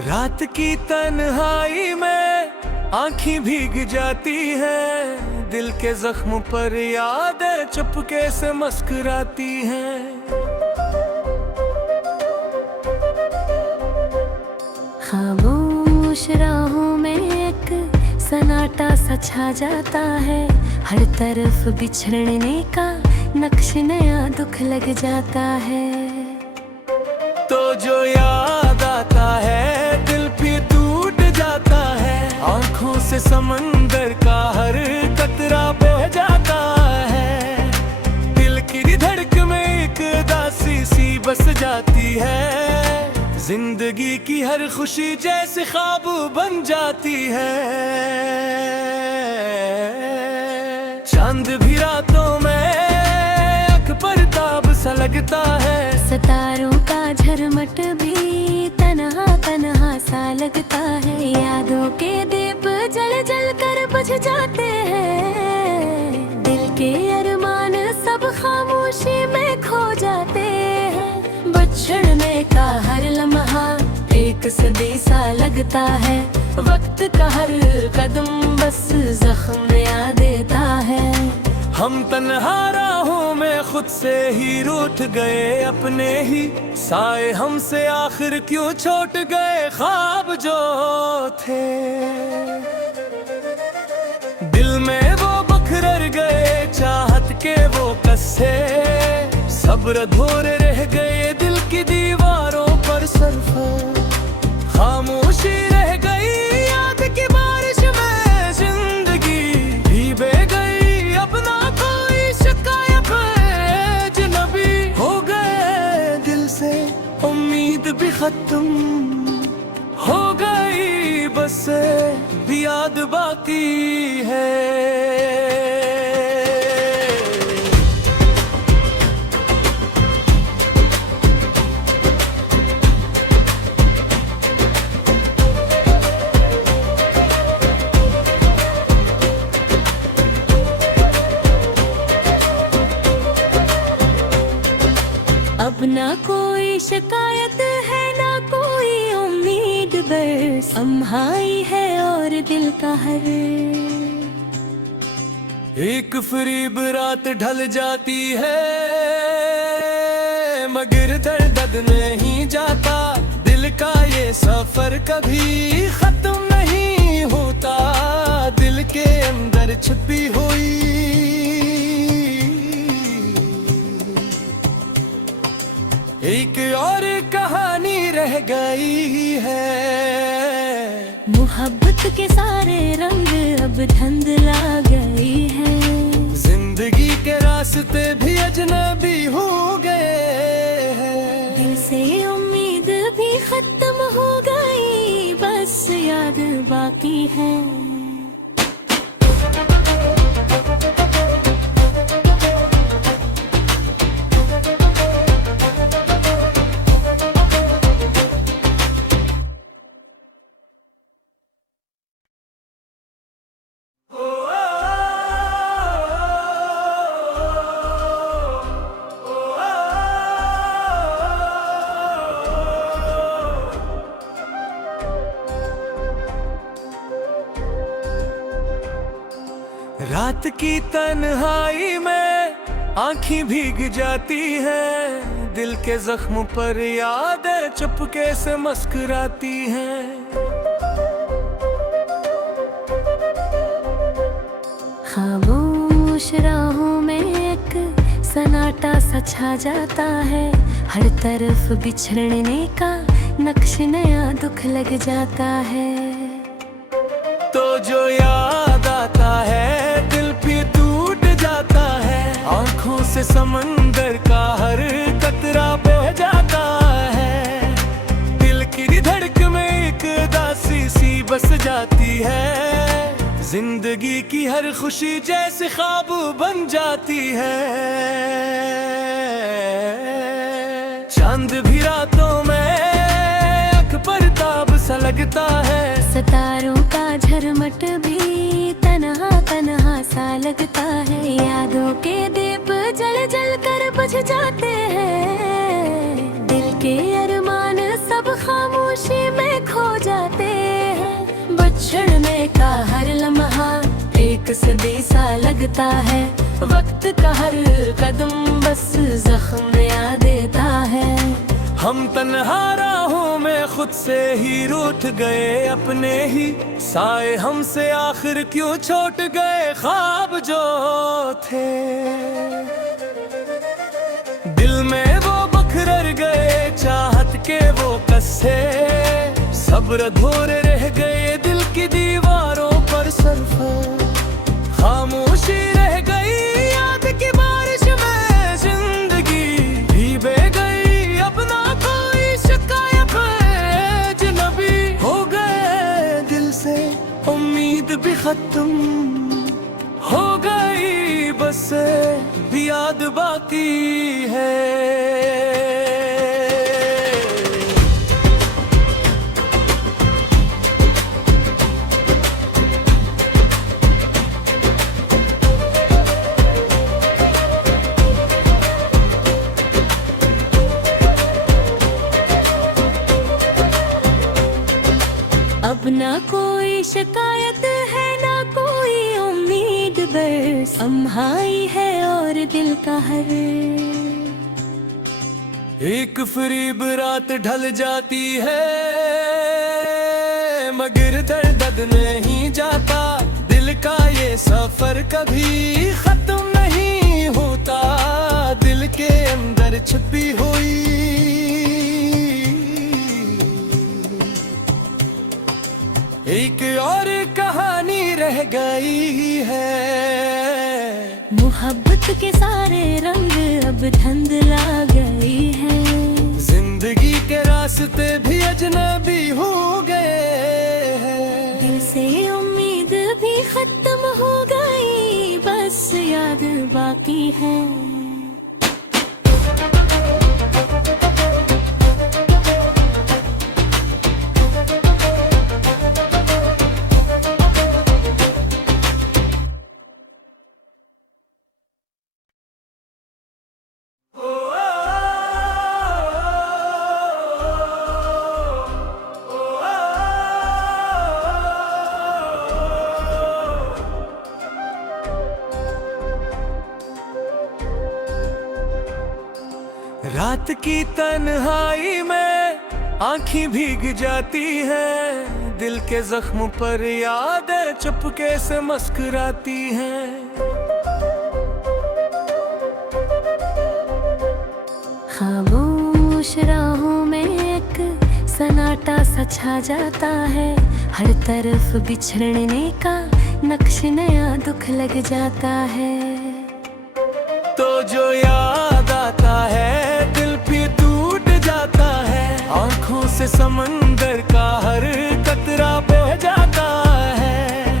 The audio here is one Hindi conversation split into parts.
रात की तन्हाई में आँखें भीग जाती हैं, दिल के जख्म पर यादें चुपके से मुस्कुराती हैं। खामोश राहों में एक सन्नाटा सा छा जाता है, हर तरफ बिछड़ने का नक्श नया दुख लग जाता है। तो जो याद आता है दिल भी टूट जाता है, आँखों से समंदर का हर कतरा बह जाता है। दिल की धड़क में एक उदासी सी बस जाती है, जिंदगी की हर खुशी जैसे ख्वाब बन जाती है। चांद भी रातों में आँख पर ताब सा लगता है, सितारों का झरमट भी तन्हा तन्हा सा लगता है। यादों के दीप जल जल कर बुझ जाते हैं, दिल के अरमान सब खामोशी में खो जाते हैं। बिछड़ने का हर लम्हा एक सदी सा लगता है, वक्त का हर कदम बस जख्म याद देता है। हम तन्हा राहों में खुद से ही रूठ गए, अपने ही साए हमसे आखिर क्यों छोट गए। ख्वाब जो थे दिल में वो बखर गए, चाहत के वो कस्से सब्र अधूरे रह गए। दिल की दीवारों पर सरफर खामोशी रह गई, याद की बारिश में जिंदगी भीगे गई। अब ना कोई शिकायत है, अजनबी हो गए दिल से उम्मीद भी खत्म हो गई, बस भी याद बाकी है। अब ना कोई शिकायत है ना कोई उम्मीद, बस तन्हाई है और दिल का हर एक फरीब रात ढल जाती है, मगर दर्द नहीं जाता। दिल का ये सफर कभी खत्म नहीं होता, दिल के अंदर छुपी हुई एक और कहानी रह गई है। मोहब्बत के सारे रंग अब धुंधला गई है, जिंदगी के रास्ते भी अजनबी हो गए हैं। दिल से उम्मीद भी खत्म हो गई, बस याद बाकी है। रात की तन्हाई में आँखें भीग जाती हैं, दिल के जख्म पर यादें चुपके से मुस्कुराती हैं। खामोश राहों में एक सन्नाटा सा छा जाता है, हर तरफ बिछड़ने का नक्श नया दुख लग जाता है। तो जो याद आता है दिल भी टूट जाता है, आँखों से समंदर का हर कतरा बह जाता है। दिल की धड़क में एक उदासी सी बस जाती है, जिंदगी की हर खुशी जैसे ख्वाब बन जाती है। चांद भी रातों में आँख पर ताब सा लगता है, सितारों का झरमट भी तन्हा तन्हा सा लगता है। यादों के दीप जल जल कर बुझ जाते हैं, दिल के अरमान सब खामोशी में खो एक सदी सा लगता है, वक्त का हर कदम बस जख्म याद देता है। हम तन्हा राहों में खुद से ही रूठ गए, अपने ही साए हमसे आखिर क्यों छोट गए, ख्वाब जो थे दिल में वो बखर गए, चाहत के वो कस्से सब्र अधूरे रह गए, दिल की दीवारों पर सरफर खामोशी रह गई, याद की बारिश में जिंदगी भीगे गई, अपना कोई शिकायत अजनबी हो गए, दिल से उम्मीद भी खत्म हो गई, बस भी याद बाकी है। अब ना कोई शिकायत है, ना कोई उम्मीद, बस तन्हाई है और दिल का हर एक फरीब रात ढल जाती है, मगर दर्द नहीं जाता, दिल का ये सफर कभी खत्म नहीं होता, दिल के अंदर छुपी हुई एक और कहानी रह गई है। मोहब्बत के सारे रंग अब धुंधला गई है, जिंदगी के रास्ते भी अजनबी हो गए हैं, दिल से उम्मीद भी खत्म हो गई, बस याद बाकी है। रात की तन्हाई में आँखें भीग जाती हैं, दिल के जख्म पर यादें चुपके से मुस्कुराती हैं। खामोश राहों में एक सन्नाटा सा छा जाता है, हर तरफ बिछड़ने का नक्श नया दुख लग जाता है। तो जो याद आता है दिल भी टूट जाता है, आंखों से समंदर का हर कतरा बह जाता है,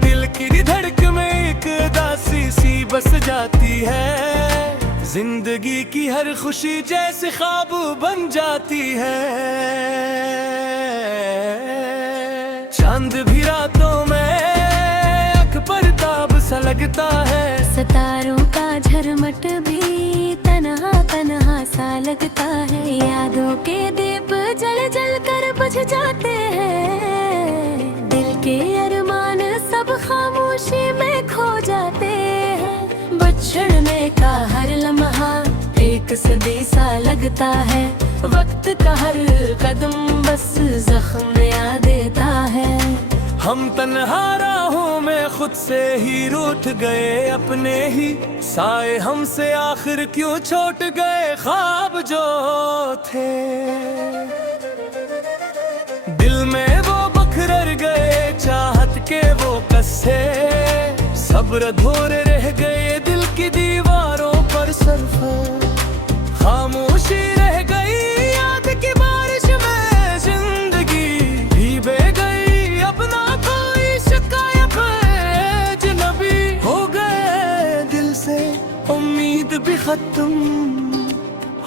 दिल की धड़कन में एक दासी सी बस जाती है, जिंदगी की हर खुशी जैसे ख्वाब बन जाती है। चांद भी रातों में आँख पर ताब सा लगता है, सितारों का झरमट भी तन्हा तन्हा सा लगता है, यादों के दीप जल जल कर बुझ जाते हैं, दिल के अरमान सब खामोशी में खो जाते हैं। बिछड़ने का हर लम्हा एक सदी सा लगता है, वक्त का हर कदम बस जख्म याद देता है। हम तन्हा राहों में खुद से ही रूठ गए, अपने ही साए हमसे आखिर क्यों छोट गए, ख्वाब जो थे दिल में वो बखर गए, चाहत के वो कस्से सब्र अधूरे रह गए, दिल की दीवारों पर सरफर खामोशी रह गई, याद की बारिश में जिंदगी भीगे गई, अपना कोई शिकायत अजनबी हो गए, दिल से उम्मीद भी खत्म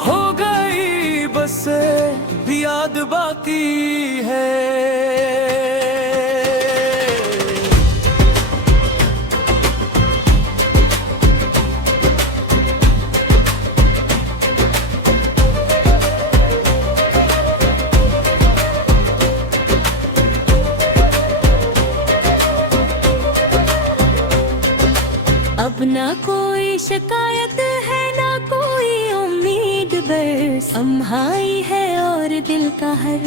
हो गई, बस भी याद बाकी है। शिकायत है ना कोई उम्मीद, बस तन्हाई है और दिल का हर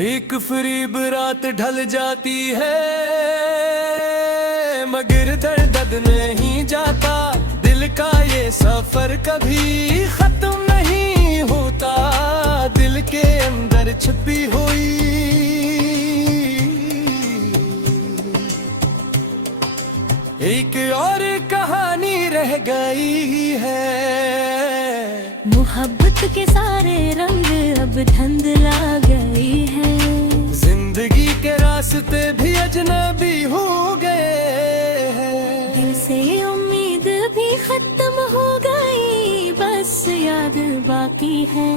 एक फरीब रात ढल जाती है, मगर दर्द नहीं जाता। दिल का ये सफर कभी खत्म नहीं होता, दिल के अंदर छुपी हुई एक और कहानी रह गई है। मोहब्बत के सारे रंग अब धुंधला गई है, जिंदगी के रास्ते भी अजनबी हो गए हैं। दिल से उम्मीद भी खत्म हो गई, बस याद बाकी है।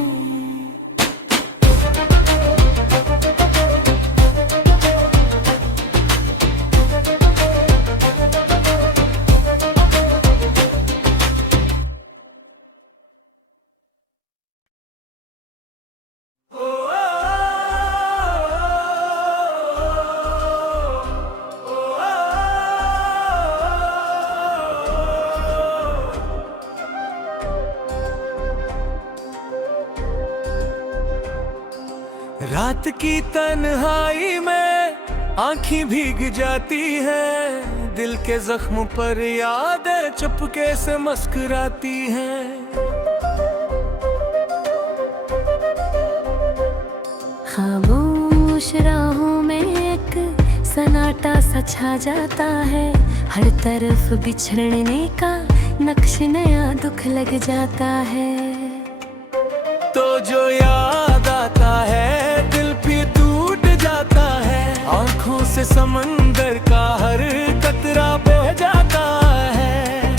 रात की तन्हाई में आंखें भीग जाती हैं, दिल के जख्म पर यादें चुपके से मुस्कुराती हैं। खामोश राहों में एक सन्नाटा सा छा जाता है, हर तरफ बिछड़ने का नक्श नया दुख लग जाता है। तो जो याद आता है दिल भी टूट जाता है, आंखों से समंदर का हर कतरा बह जाता है।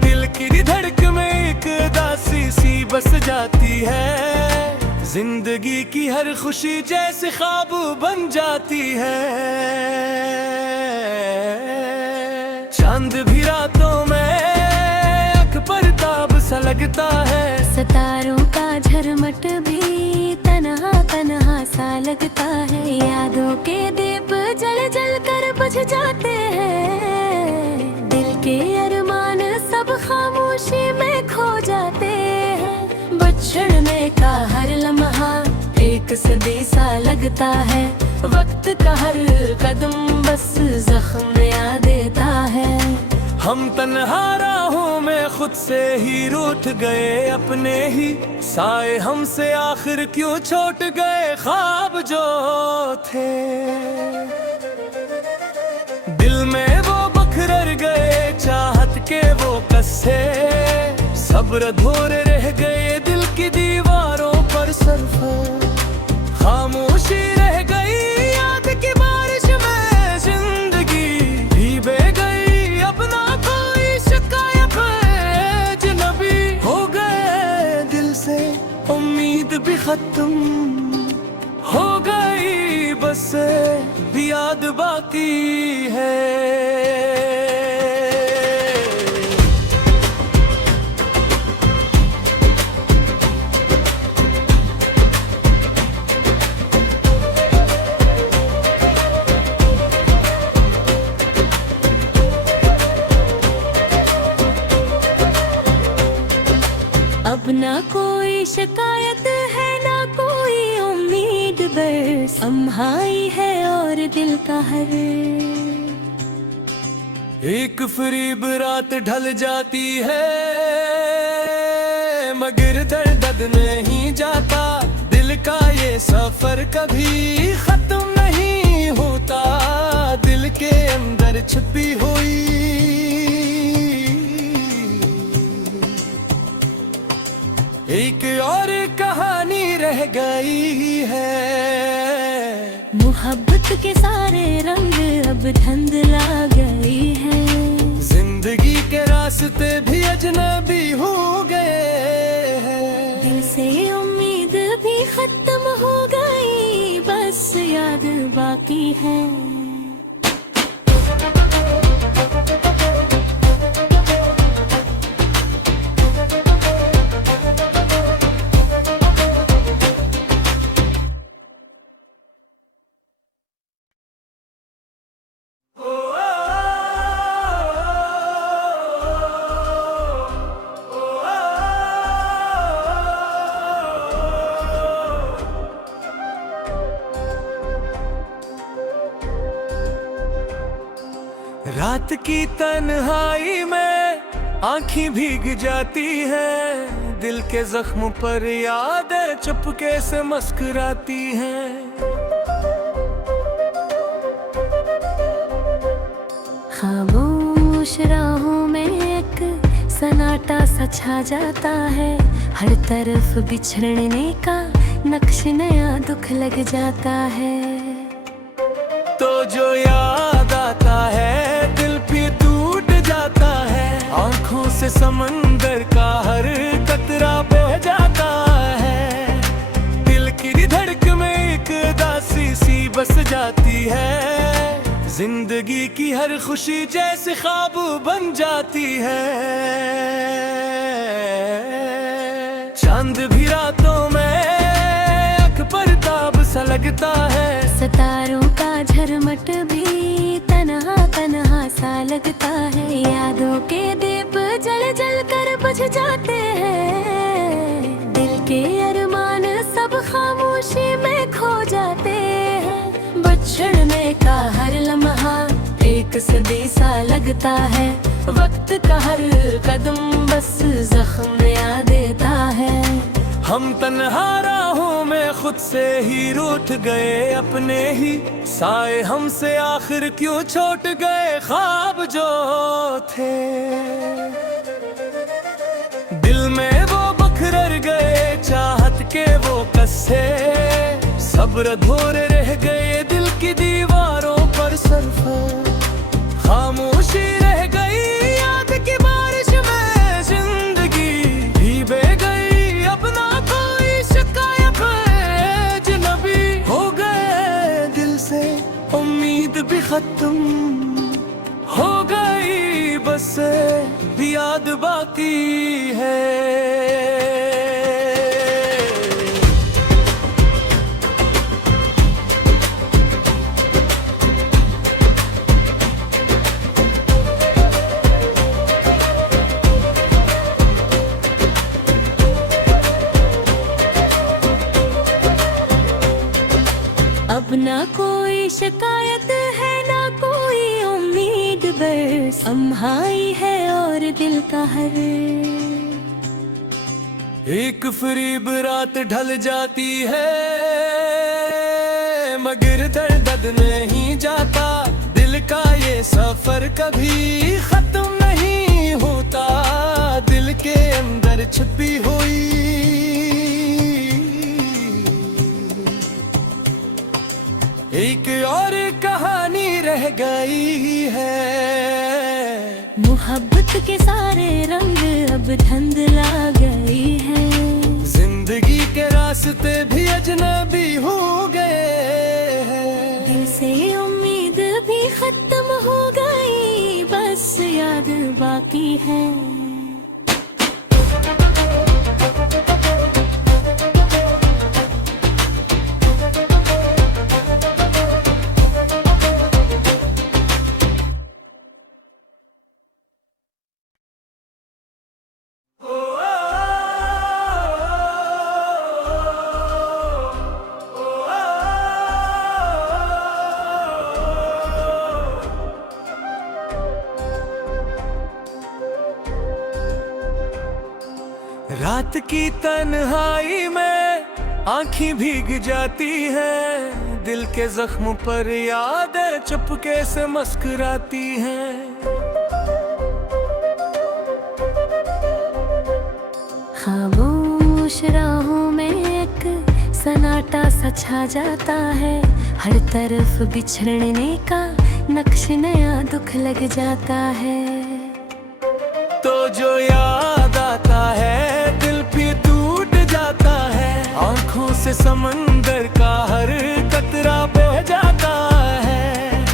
दिल की धड़क में एक उदासी सी बस जाती है, जिंदगी की हर खुशी जैसे ख्वाब बन जाती है। चांद भी रातों में अख पर ताब सा लगता है, सितारों का झरमट भी तन्हा तन्हा सा लगता है। यादों के दीप जल जल कर बुझ जाते हैं, दिल के अरमान सब खामोशी में खो जाते हैं। बिछड़ने का हर लम्हा एक सदी सा लगता है, वक्त का हर कदम बस जख्म याद देता है। हम तन्हा राहों में खुद से ही रूठ गए, अपने ही साए हमसे आखिर क्यों छोट गए ख्वाब जो थे। दिल में वो बखर गए चाहत के वो कस्से, सब्र अधूरे रह गए दिल की दीवारों पर सरफर। खामोशी रह गई याद की बारिश में, जिंदगी भीगे गई अपना कोई शिकायत है। अजनबी हो गए दिल से उम्मीद भी खत्म हो गई, बस भी याद बाकी है। अब ना कोई शिकायत है ना कोई उम्मीद, बस तन्हाई है और दिल का हर एक फरीब रात ढल जाती है, मगर दर्द नहीं जाता। दिल का ये सफर कभी खत्म नहीं होता, दिल के अंदर छुपी हुई एक और कहानी रह गई है। मोहब्बत के सारे रंग अब धुंधला गई है, जिंदगी के रास्ते भी अजनबी हो गए हैं। दिल से उम्मीद भी खत्म हो गई, बस याद बाकी है। रात की तन्हाई में आँखें भीग जाती हैं, दिल के जख्म पर यादें चुपके से मुस्कुराती हैं। खामोश राहों में एक सन्नाटा सा छा जाता है, हर तरफ बिछड़ने का नक्श नया दुख लग जाता है। तो जो याद आता है दिल भी टूट जाता है, आंखों से समंदर का हर कतरा बह जाता है। दिल की धड़क में एक दासी सी बस जाती है, जिंदगी की हर खुशी जैसे ख्वाब बन जाती है। चांद भी रातों में आँख पर ताब सा लगता है, सितारों का झरमट भी तन्हा तन्हा सा लगता है। यादों के दीप जल जल कर बुझ जाते हैं, दिल के अरमान सब खामोशी में खो जाते हैं। बिछड़ने का हर लम्हा एक सदी सा लगता है, वक्त का हर कदम बस जख्म याद देता है। हम तन्हा राहों में खुद से ही रूठ गए, अपने ही साए हमसे आखिर क्यों छोट गए ख्वाब जो थे। दिल में वो बखर गए चाहत के वो कस्से, सब्र धोरे रह गए दिल की दीवारों पर सरफर। खामोशी रह गई याद की बारिश में, जिंदगी भीगे गई अब ना कोई शिकायत है। अजनबी हो गए दिल से उम्मीद भी खत्म हो गई, बस याद बाकी है। अब ना कोई शिकायत है ना कोई उम्मीद, बस तन्हाई है और दिल का हर एक फरीब रात ढल जाती है, मगर दर्द नहीं जाता। दिल का ये सफर कभी खत्म नहीं होता, दिल के अंदर छुपी हुई एक और कहानी रह गई है। मोहब्बत के सारे रंग अब धुंधला गई है, जिंदगी के रास्ते भी अजनबी हो गए हैं। दिल से उम्मीद भी खत्म हो गई, बस याद बाकी है। रात की तन्हाई में आँखें भीग जाती हैं, दिल के जख्म पर यादें चुपके से मुस्कुराती हैं। खामोश राहों में एक सन्नाटा सा छा जाता है, हर तरफ बिछड़ने का नक्श नया दुख लग जाता है। तो जो याद आता है दिल भी टूट जाता है, आंखों से समंदर का हर कतरा बह जाता है।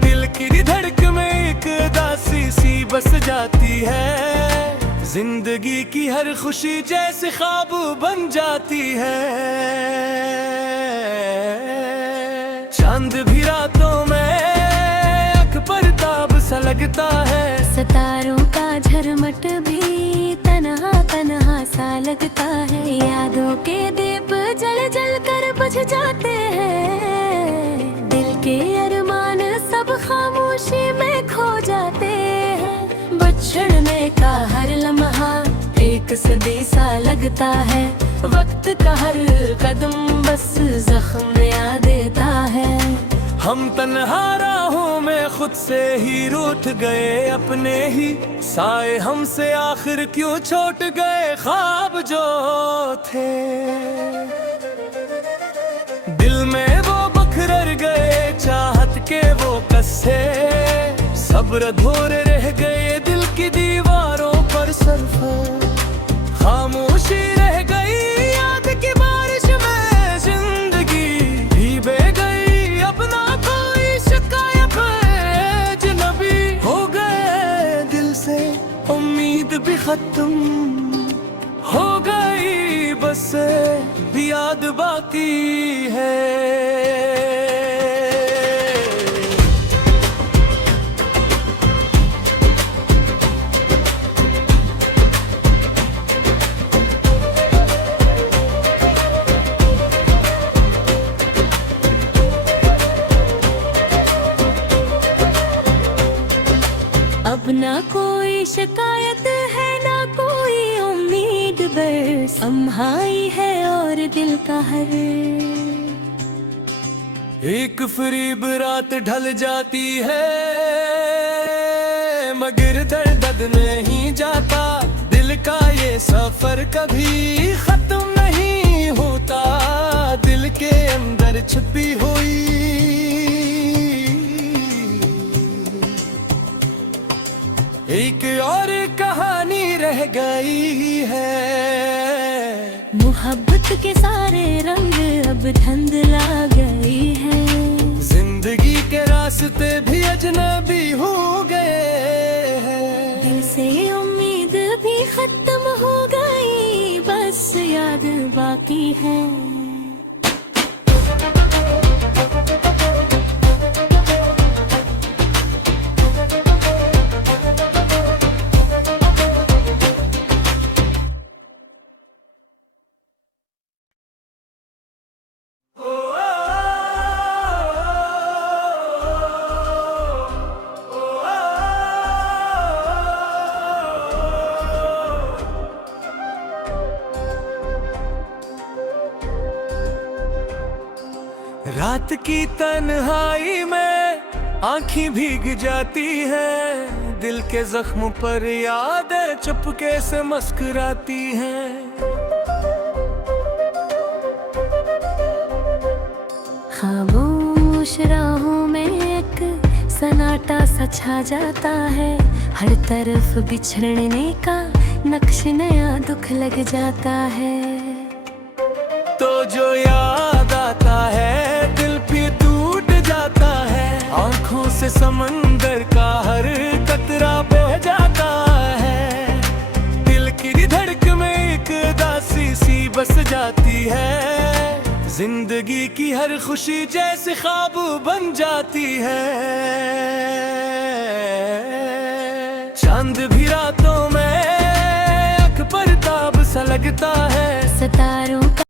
दिल की धड़क में एक दासी सी बस जाती है, जिंदगी की हर खुशी जैसे ख्वाब बन जाती है। चांद भी रातों में आँख पर ताब सा लगता है, सितारों का झरमट भी तन्हा तन्हा सा लगता है। यादों के दीप जल जल कर बुझ जाते हैं, दिल के अरमान सब खामोशी में खो जाते हैं। सदी सा लगता है। वक्त का हर कदम बस जख्म याद देता है। हम तन्हा राहों में खुद से ही रूठ गए, अपने ही साए हमसे आखिर क्यों छोट गए। ख्वाब जो थे दिल में वो बखर गए, चाहत के वो कस्से सब्र अधूरे रह गए। दिल की दीवारों पर सरफर खामोशी रह गई, याद की बारिश में जिंदगी भीगे गई। अब ना कोई शिकायत है, अजनबी हो गए दिल से उम्मीद भी खत्म हो गई, बस याद बाकी है। अब ना कोई शिकायत है, ना कोई उम्मीद, बस तन्हाई है और दिल का हर एक फरीब रात ढल जाती है, मगर दर्द नहीं जाता। दिल का ये सफर कभी खत्म नहीं होता, दिल के अंदर छुपी हुई एक और कहानी रह गई है। मोहब्बत के सारे रंग अब धुंधला गई है। जिंदगी के रास्ते भी अजनबी हो गए हैं। दिल से उम्मीद भी खत्म हो गई, बस याद बाकी है। रात की तन्हाई में आँखें भीग जाती हैं, दिल के जख्म पर यादें चुपके से मुस्कुराती हैं। खामोश राहों में एक सन्नाटा सा छा जाता है। हर तरफ बिछड़ने का नक्श नया दुख लग जाता है। तो जो याद आता है दिल फिर टूट जाता है। आँखों से समंदर का हर कतरा बह जाता है। दिल की धड़क में एक उदासी सी बस जाती है। जिंदगी की हर खुशी जैसे ख्वाब बन जाती है। चांद भी रातों में अख पर ताब सा लगता है।